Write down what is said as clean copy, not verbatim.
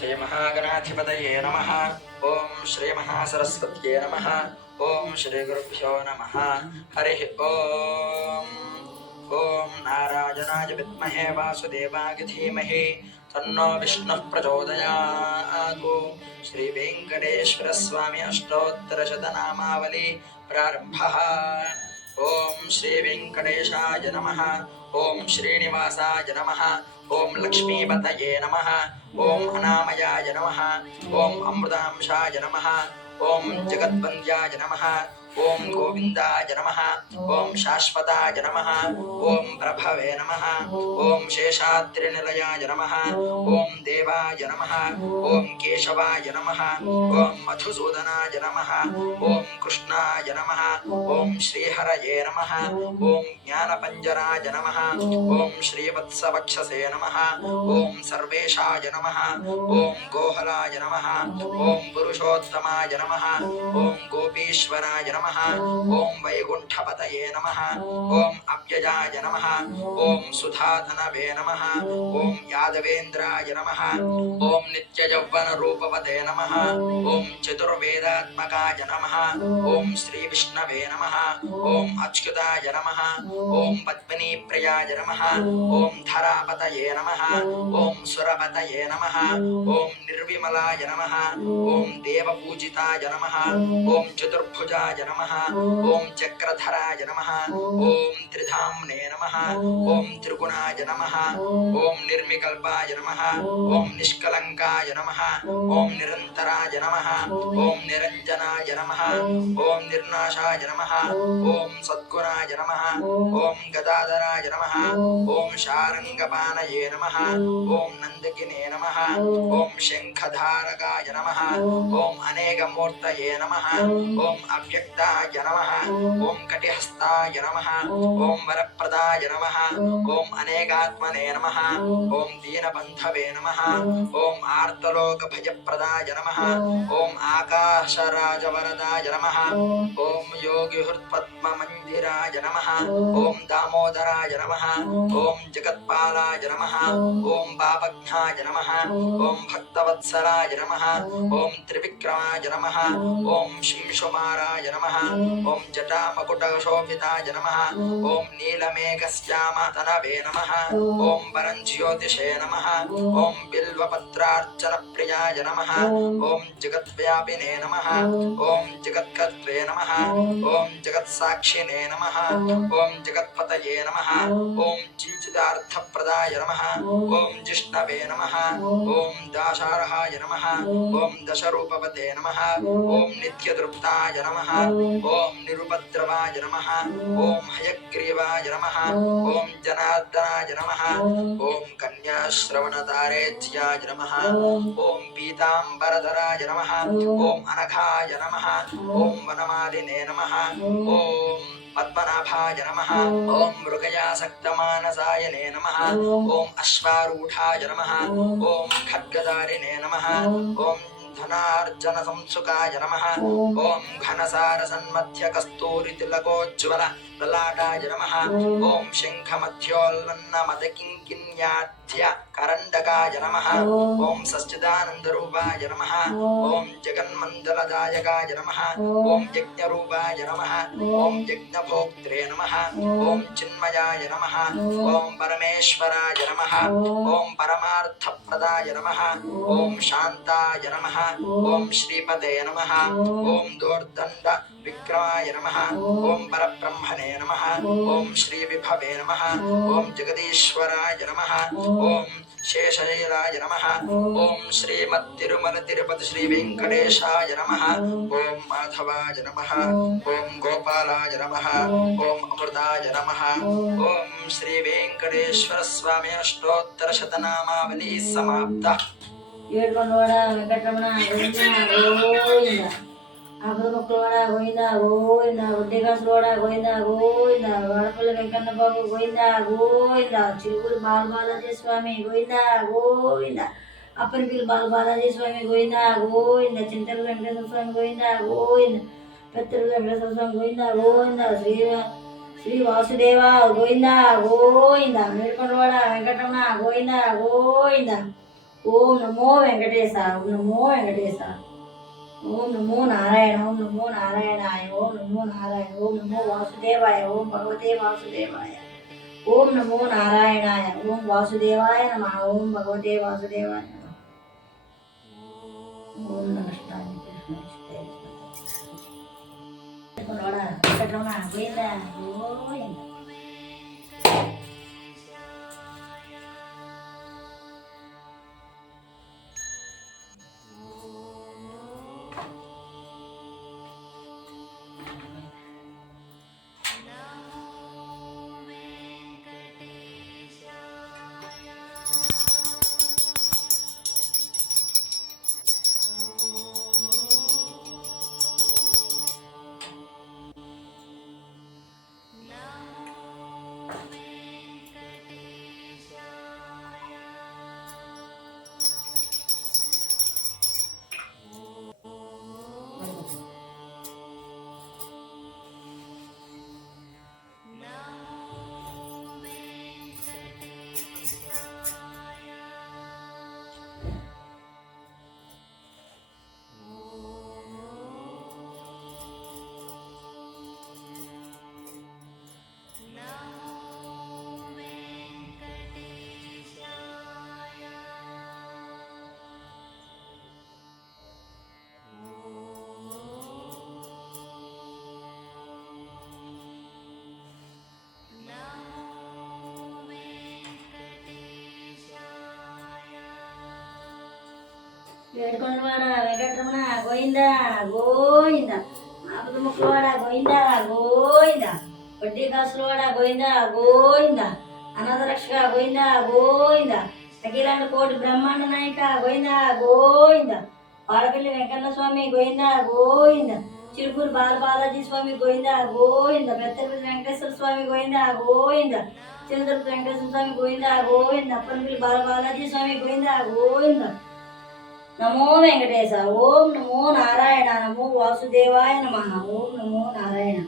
श्री महागणाधिपतये नमः। ओम श्री महासरस्वत्यै नमः। ओम श्री गुरुभ्यो नमः। हरिः ओम। ओम नारायणाय विद्महे वासुदेवाय धीमहि तन्नो विष्णुः प्रचोदयात्। श्री वेंकटेश्वर स्वामी अष्टोत्तरशतनामावली प्रारंभः। ओम श्री वेंकटेशाय नमः। ओम श्रीनिवासाय नमः। ओम लक्ष्मीपतये नमः। ओम अनामयाय नमः। ओम अमृतांशाय नमः। ओम जगद्वन्द्याय नमः। ओम गोविंदाय नमः। ओम शाश्वताय नमः। ओम प्रभवे नमः। ओम शेषाद्रिनिलयाय नमः। ओम देवाय नमः। ओम केशवाय नमः। ओम मधुसूदनाय नमः। ओम कृष्णाय नमः। ओम श्रीहरये नमः। ओम ज्ञानपञ्जराय नमः। ओम श्रीवत्सवक्षसे नमः। ओम सर्वेशाय नमः। ओम गोहलाय नमः। ओम पुरुषोत्तमाय नमः। ओम गोपीश्वराय नमः। ओम वैकुण्ठपतये नमः। ओम अव्ययाय नमः। ओम सुधाधनवे नमः। ओम यादवेन्द्राय नमः। ओम नित्ययौवनरूपवते नमः। ओम चतुर्वेदात्मकाय नमः। ओम श्री विष्णवे नमः। ओम अच्युताय नमः। ओम पद्मिनीप्रियाय नमः। ओम धरापतये नमः। ओम सुरपतये नमः। ओम निर्विमलाय नमः। ओम देवपूजिताय नमः। ओम चतुर्भुजाय नमः। ओम चक्रधराय नमः। ओम त्रिधाम्ने नमः। ओम त्रिगुणाय नमः। ओम निर्विकल्पाय नमः। ओम निष्कलंकाय नमः। ओम निरंतराय नमः। ओम निरंजनाय नमः। ओम निर्नाशाय नमः। ओम सद्गुणाय नमः। ओम गदाधराय नमः। ओम शारंगपाणये नमः। ओम नंदकिने नमः। ओम शंखधारकाय नमः। ओम अनेकमूर्तये नमः। ओम अव्यक्ताय नमः। ओम कटिहस्ताय नमः। ओम वरप्रदाय नमः। ओम अनेकात्मने नमः। ओम दीनबन्धवे नमः। ओम आर्तलोकभयप्रदाय नमः। ओम आकाशराजवरदाय नमः। ओम योगिहृत्पद्ममन्दिराय नमः। ओम दामोदराय नमः। ओम जगत्पालाय नमः। ओम पापघ्नाय नमः। ओम भक्तवत्सलाय नमः। ओम त्रिविक्रमाय नमः। ओम शिंशुमाराय नमः। ओम जटामकुटशोभिताय नमः। ओम नीलमेघश्यामतनवे नमः। ओम परञ्ज्योतिषे नमः। ओम बिल्वपत्रार्चनप्रियाय नमः। ओम जगद्व्यापिने नमः। ओम जगत्कर्त्रे नमः। ओम जगत्साक्षिणे नमः। ओम जगत्पतये नमः। ओम चिञ्चिदार्थप्रदाय नमः। ओम जिष्णवे नमः। ओम दाशार्हाय नमः। ओम दशरूपवते नमः। ओम नित्यतृप्ताय नमः। ओम निरुपद्रवाय नमः। ओम हयग्रीवाय नमः। ओम जनार्दनाय नमः। ओम कन्याश्रवणतारेज्याय नमः। ओम पीताम्बरधराय नमः। ओम अनघाय नमः। ओम वनमालिने नमः। ओम पद्मनाभाय नमः। ओम मृगयासक्तमानसायने नमः। ओम अश्वारूढाय नमः। ओम खड्गधारिणे नमः। ओम धनार्जन संसुकाय नमः। ओम घनसार सन्मध्य कस्तूरि तिलकोज्ज्वल ललाटाय नमः। ओम शंखमध्योल्लन्न मदकिंकिन्याध्य करंडकाय नमः। ओम सच्चिदानंदरूपाय नमः। ओम जगन्मंडलदायकाय नमः। ओम यज्ञरूपाय नमः। ओम यज्ञभोक्त्रे नमः। ओम चिन्मयाय नमः। ओम परमेश्वराय नमः। ओम परमार्थप्रदाय नमः। ओम शांताय नमः। ओम श्रीपते नमः। ओम दोर्दंड विक्रमाय नमः। ओम परब्रह्मणे नमः। ओम श्री विभवे नमः। ओम जगदीश्वराय नमः। ओम शेषशैलाय नमः। ओम श्रीमद्तिरुमल तिरुपति श्री वेंकटेशाय नमः। ओम माधवाय नमः। ओम गोपालाय नमः। ओम अमृताय नमः। ओम श्री वेंकटेश्वर स्वामी अष्टोत्तरशतनामावली समाप्ता। ఏడుకొండవాడ వెంకటరమణ గోవింద అమృతముక్కులవాడ గోవింద గోవింద ఉద్యోగస్తులవాడ గోవింద గోవింద వాడపల్లి వెంకన్న బాబు గోవింద గోవింద చిలుకూరు బాలబాలాజీ స్వామి గోవింద గోవింద అప్పనిపిల్లి బాలబాలాజీ స్వామి గోవింద గోవింద చింతలు వెంకటేశ్వర స్వామి గోవింద గోవింద పెత్తలు వెంకటేశ్వర స్వామి గోవింద గోవింద శ్రీ వాసుదేవ గోవింద గోవింద ఏడుకొండవాడ వెంకటరమణ గోవింద గోవింద ఓం నమో వెంకటేశ, ఓం నమో వెంకటేశ. ఓం నమో నారాయణ, ఓం నమో నారాయణాయ, ఓం నమో నారాయణ, ఓం నమో వాసుదేవాయ, ఓం భగవతే వాసుదేవాయ. ఓం నమో నారాయణాయ, ఓం వాసుదేవాయ నమః, ఓం భగవతే వాసుదేవాయ నమః. ఓం నమః గోవిందా గోవిందా. వేడుకొండవాడ వెంకటరమణ గోవిందా గోవిందా. ఆపద ముక్కులవాడ గోవిందా గోవిందా. వడ్డీ కాసులవాడ గోవిందా గోవిందా. అనాథ రక్షక గోవిందా గోవిందా. అఖిలాండ కోటి బ్రహ్మాండ నాయక గోవిందా గోవిందా. వాడపల్లి వెంకన్న స్వామి గోవిందా గోవిందా. చిరుపూరు బాలబాలాజీ స్వామి గోవిందా గోవిందా. పెద్దపల్లి వెంకటేశ్వర స్వామి గోవిందా గోవిందా. చిరుతిరుపతి వెంకటేశ్వర స్వామి గోవిందా గోవిందా. అప్పనపల్లి బాలబాలాజీ స్వామి గోవిందా గోవిందా. నమో వెంకటేశ. ఓం నమో నారాయణ, నమో వాసుదేవాయ నమః. ఓం నమో నారాయణ.